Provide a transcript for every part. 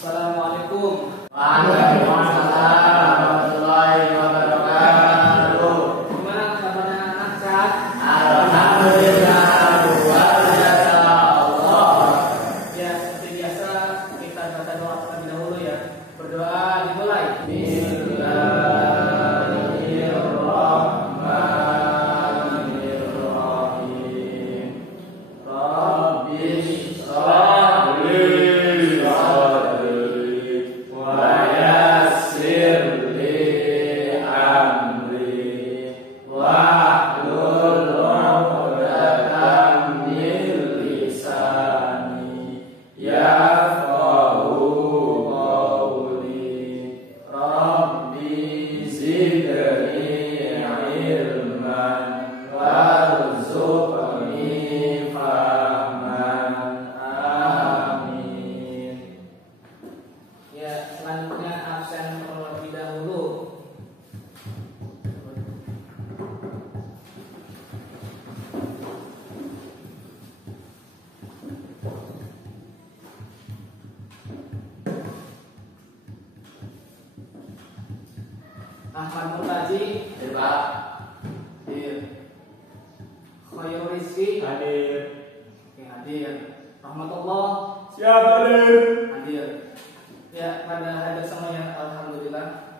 Assalamualaikum. Waalaikumsalam warahmatullahi wabarakatuh. Gimana kabarnya anak sehat? Alhamdulillah, luar biasa Allah. Ya, seperti biasa kita baca doa terlebih dahulu ya. Berdoa dimulai. Bismillahirrahmanirrahim. Rabbis sholli wa yassir li amri wahlul 'uqdatam min lisani yafqahu qawli. Rabbi zidni ilman warzuqni fahman. Amin. Ya, selanjutnya absen terlebih dahulu. Ahmad Murtaji Hadir, Pak. hadir. Khairul Rizki Hadir. Oke, hadir. Rahmatullah Siap, hadir. hadir. Ya, pada hadir semuanya, alhamdulillah.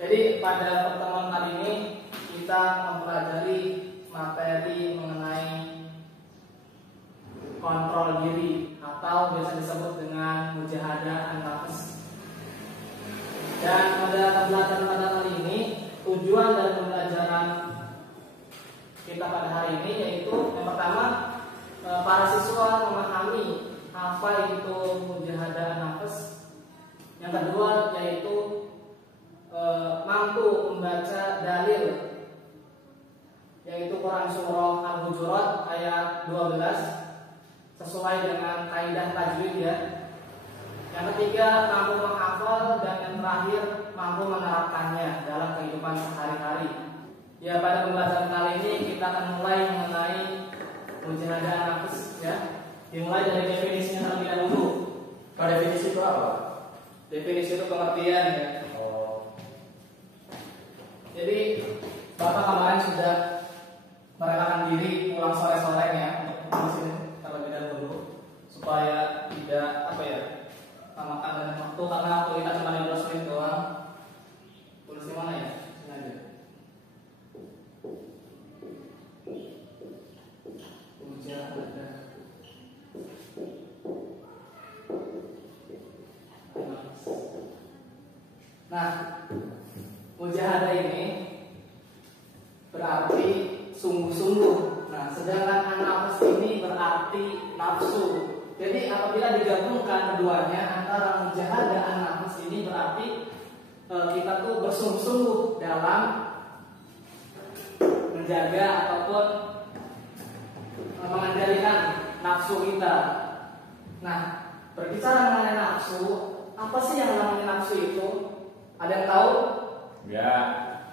Jadi pada pertemuan kali ini kita mempelajari materi mengenai kontrol diri atau biasa disebut dengan mujahadah an-nafs. Dan pada pembelajaran pada kali ini tujuan dari pembelajaran kita pada hari ini yaitu yang pertama, para siswa memahami apa itu mujahadah an-nafs. Yang kedua yaitu mampu membaca dalil yaitu Quran surah Al-Hujurat ayat 12 sesuai dengan kaidah tajwid ya. Yang ketiga mampu menghafal, dan yang terakhir mampu menerapkannya dalam kehidupan sehari-hari. Ya, pada pembelajaran kali ini kita akan mulai mengenai mujahadah an-nafs ya. Dimulai dari definisinya terlebih dahulu. Pada definisi itu apa? Definisi itu pengertian ya. Oh, Jadi Bapak kemarin sudah merelakan diri pulang sore-sore ya untuk di sini terlebih dahulu supaya tidak makan banyak waktu, karena waktu kita cuma 15 menit doang. Tulis di mana ya? Sini aja. Mujahadah. Nah, mujahadah ini berarti sungguh-sungguh. Nah, sedangkan an-nafs ini berarti nafsu. Jadi apabila digabungkan keduanya, antara mujahadah an-nafs ini berarti kita tuh bersungguh-sungguh dalam menjaga ataupun mengendalikan nafsu kita. Nah, berbicara mengenai nafsu, apa sih yang namanya nafsu itu? Ada yang tahu? enggak.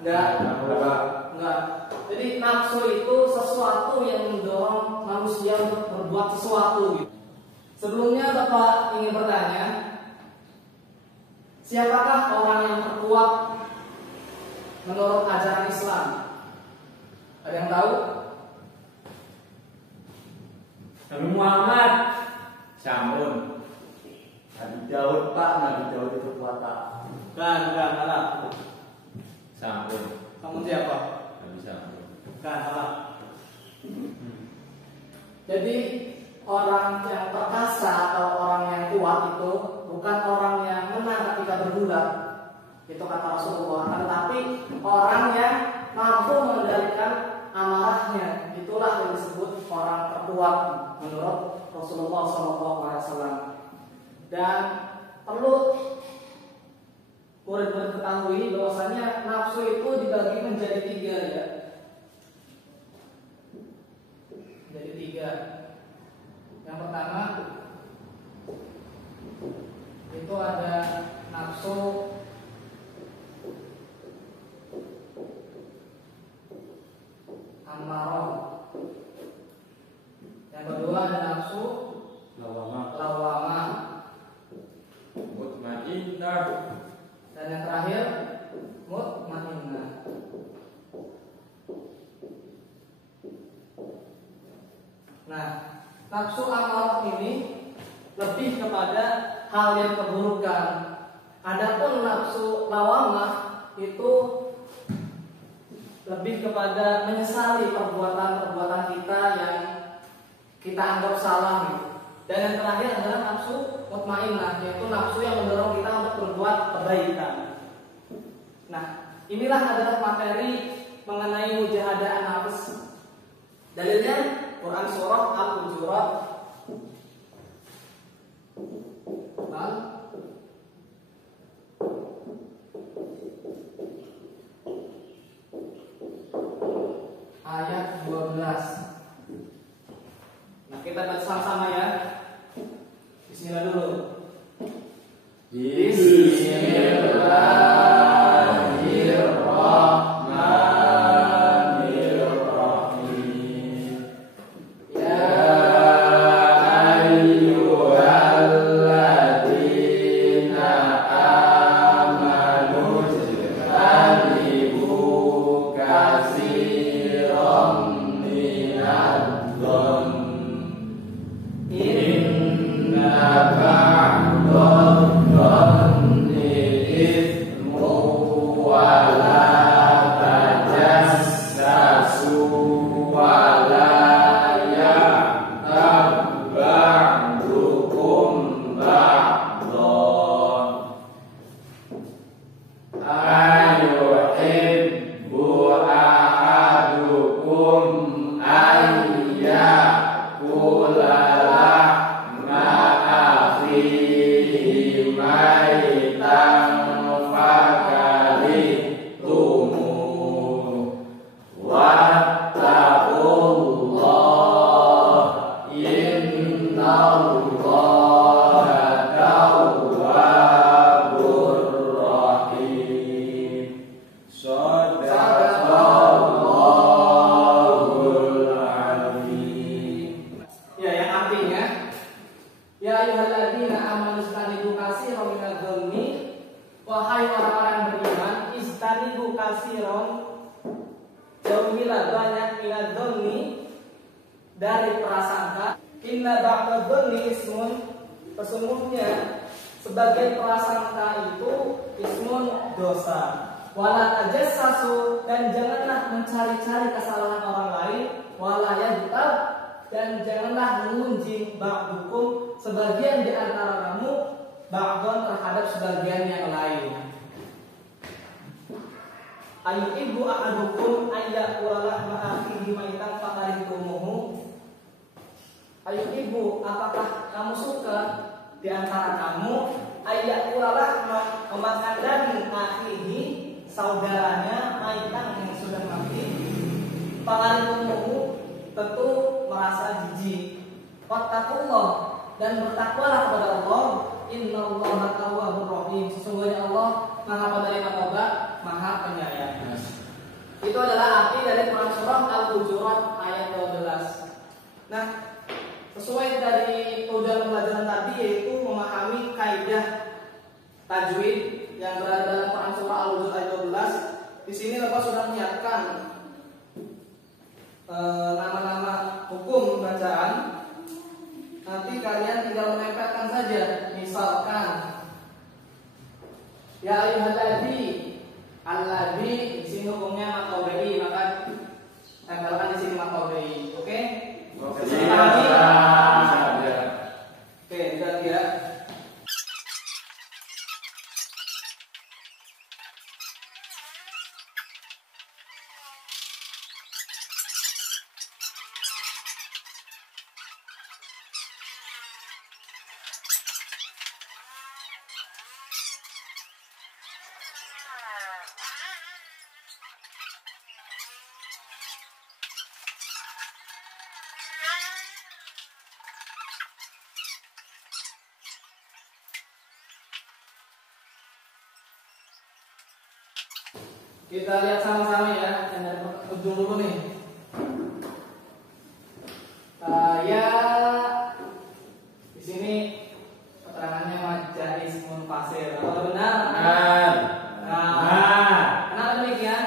Enggak. Enggak. Enggak. Jadi nafsu itu sesuatu yang mendorong manusia untuk berbuat sesuatu gitu. Sebelumnya Bapak ingin bertanya, siapakah orang yang terkuat menurut ajaran Islam? Ada yang tahu? Nabi Muhammad. Samun. Nabi Daud, Pak. Nabi Daud itu kuat, Pak. Enggak, salah. Samun. Kamu siapa? Nabi Samun. Enggak, salah. Jadi orang yang perkasa atau orang yang kuat itu bukan orang yang menang ketika bergulat, itu kata Rasulullah, tetapi orang yang mampu mengendalikan amarahnya. Itulah yang disebut orang terkuat menurut Rasulullah SAW. Dan perlu murid-murid ketahui bahwasanya nafsu itu dibagi menjadi 3 ya. Jadi 3. Yang pertama itu ada nafsu ammarah. Yang kedua ada nafsu lawamah. Nah, nafsu amarah ini lebih kepada hal yang keburukan. Adapun nafsu lawamah itu lebih kepada menyesali perbuatan-perbuatan kita yang kita anggap salah gitu. Dan yang terakhir adalah nafsu mutmainnah, yaitu nafsu yang mendorong kita untuk berbuat kebaikan. Nah, inilah adalah materi mengenai mujahadah nafs. Dalilnya Quran surah Al-Hujurat ayat 12. Nah, kita baca sama-sama ya. Bismillah dulu. Bismillahirrahmanirrahim. Ya ayyuhalladzina amanu ijtanibu katsiran minadh-dhanni inna ba'dadh-dhanni itsmu wa la tajassasu wa la yaghtab ba'dukum ba'dhan ayuhibbu ahadukum ayyakula lahma akhihi maitan fakarihtumuh wattaqullah innallaha tawwabur rahim. Shadaqallahul azim. Ya, yang artinya ya ayyuhalladzina amanu istanibu katsiran minadh-dhanni, wahai orang-orang yang beriman, istanibu katsiran, jauhilah banyak minadh-dhanni dari prasangka, inna ba'dadh-dhanni ismun, sesungguhnya sebagai prasangka itu ismun dosa. Wala tajassasu, dan janganlah mencari-cari kesalahan orang lain. Wala yaghtab, dan janganlah mengunjing ba'dukum, sebagian di antara kamu, ba'dhan, terhadap sebagian yang lain. Ayyuhibbu ahadukum ayyakula lahma akhihi maitan fakarihtumuhu. Ayyuhibbu, apakah kamu suka di antara kamu ayyakula lahma, memakan daging akhihi, saudaranya, maitan yang sudah mati, fakarihtumuhu, tentu merasa jijik. Wattaqullah, dan bertakwalah kepada Allah. Innallaha tawwabur rahim, sesungguhnya Allah Maha penerima taubat, Maha penyayang. Itu adalah arti dari Quran surah Al-Hujurat ayat 12. Nah, sesuai dari tujuan pelajaran tadi, yaitu memahami kaidah tajwid yang berada dalam Quran surah Al-Hujurat ayat 12. Di sini Bapak sudah menyiapkan nama-nama hukum bacaan. Nanti kalian tinggal menempelkan saja. Misalkan ya ayyuhalladzi, alladzi, di sini hukumnya maqaudai, maka tempelkan di sini maqaudai. Oke? Oke, kita lihat. Kita lihat sama-sama ya, yang dari ujung dulu nih. Ya, di sini keterangannya majais munfasir. Apa benar? Benar. Kenapa demikian?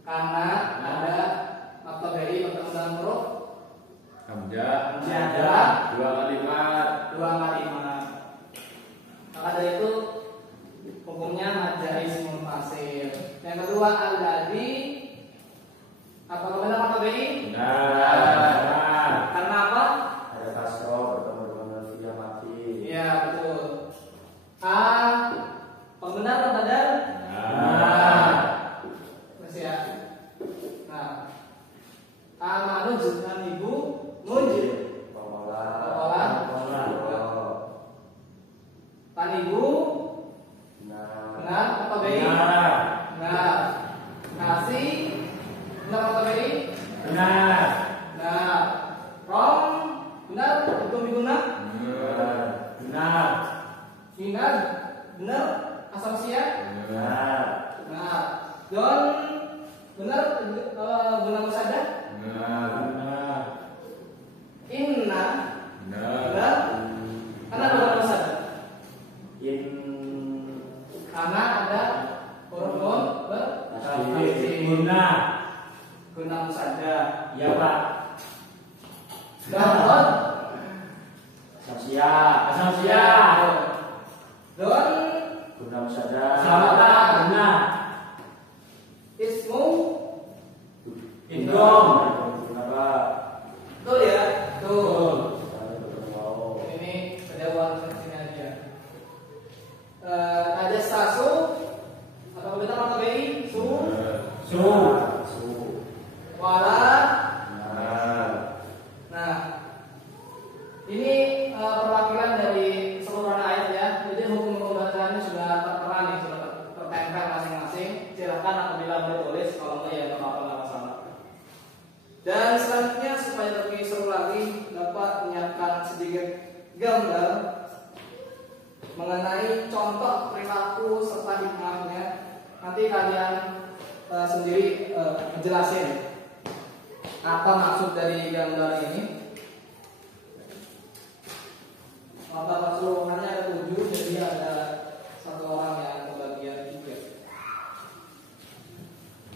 Karena ada maqaudai bertemu dalam huruf Manja adalah dua kalimat. Maka dari itu hukumnya manja ismul fasil. Yang kedua alladzi, apakah benar atau BI? Benar. Karena apa? Ada kasroh bertemu dengan alif yang mati. Iya betul. A pembenar atau badal? Benar. Masih ya. Nah, amanu dengan ibu mujib. Tan ibu benar atau BI? Benar. Kasih benar atau BI? Benar. Benar. Rom benar hukum guna? Benar. Ingat benar asal sia? Benar. Benar. Don benar guna musadah? Benar. Inna Benar. benar karena ada guna musadah. Karena ada huruf nun Guna. guna musadah. Ya Pak. Don Sasia. Sasia. don Guna saja. Salah. Benar. ismu Indom. Kenapa? betul ya tuh. Wow. Ini kedewaan sini aja. Ada sasu atau betul atau BI? Su wala. Nah, ini perwakilan dari seluruh ayat ya. Jadi hukum bacaannya sudah tertera nih, sudah tertempel masing-masing. Silakan apabila mau ditulis, kalau enggak ya nggak apa-apa, nggak masalah. Dan selanjutnya supaya lebih seru lagi dapat menyiapkan sedikit gambar mengenai contoh perilaku serta hikmahnya. Nanti kalian sendiri menjelasin apa maksud dari gambar ini. Maka keseluruhannya ada 7, jadi ada satu orang yang kebagian 3.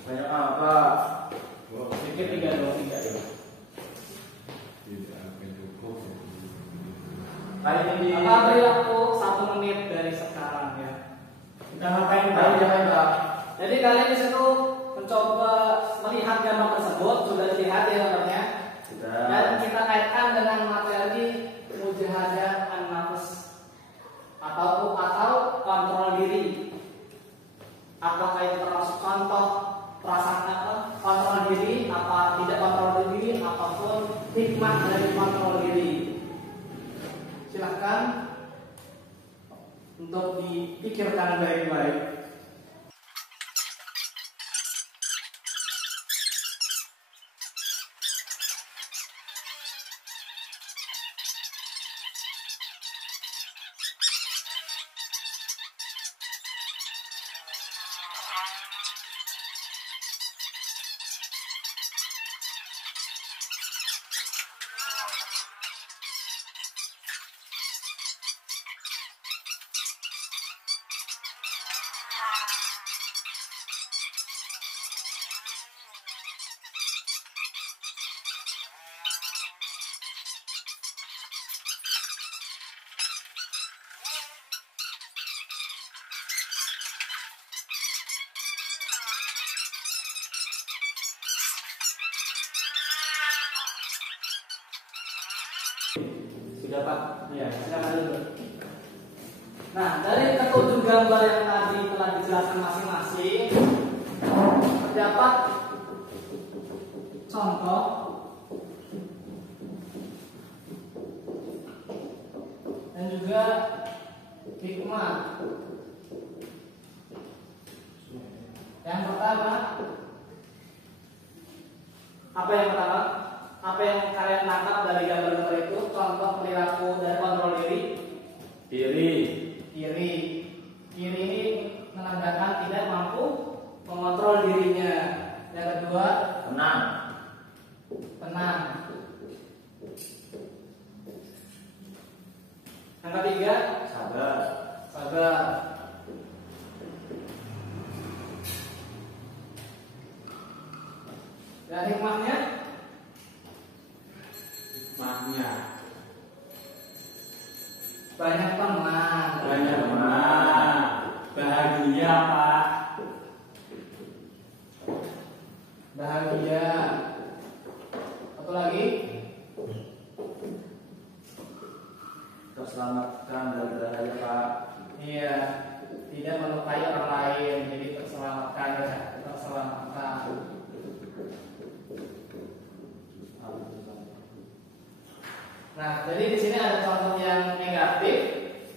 Banyak apa? Sedikit 3 dong, 3 ya. Kali ini Maka beri waktu 1 menit dari sekarang ya. kita ngapain Pak? Jadi kalian di situ mencoba melihat gambar tersebut, sudah dilihat ya gambarnya. Dan kita kaitkan dengan materi mujahadah an-nafs atau kontrol diri. Apakah itu termasuk contoh perasaan apa? Kontrol diri, apa tidak kontrol diri, apapun hikmah dari kontrol diri. Silahkan untuk dipikirkan baik-baik. Sudah Pak? Ya, silakan dulu. Nah, dari ketujuh gambar yang tadi telah dijelaskan masing-masing, terdapat contoh dan juga hikmah. Yang pertama, apa yang pertama? Apa yang kalian tangkap dari gambar-gambar itu? Contoh perilaku dari kontrol diri. Iri ini menandakan tidak mampu mengontrol dirinya. Yang kedua, tenang. Yang ketiga, sabar. Dan hikmahnya Maknya Banyak teman. banyak teman. Bahagia Pak. Bahagia. Satu lagi. Terselamatkan dari bahaya Pak. Iya. Tidak melukai orang lain. Jadi terselamatkan ya. Terselamatkan. Nah, jadi di sini ada contoh yang negatif,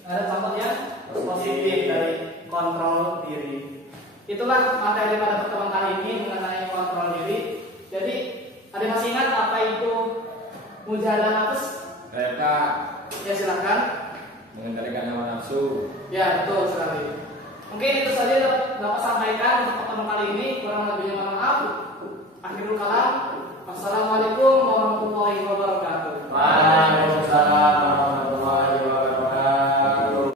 ada contoh yang positif dari kontrol diri. Itulah materi pada pertemuan kali ini mengenai kontrol diri. Jadi, ada yang masih ingat apa itu mujahadah nafs? Mereka Ya silakan. mengendalikan hawa nafsu. Ya betul sekali. Mungkin itu saja dapat sampaikan untuk pertemuan kali ini. Kurang lebihnya mohon maaf. Akhirul kalam. Assalamualaikum warahmatullahi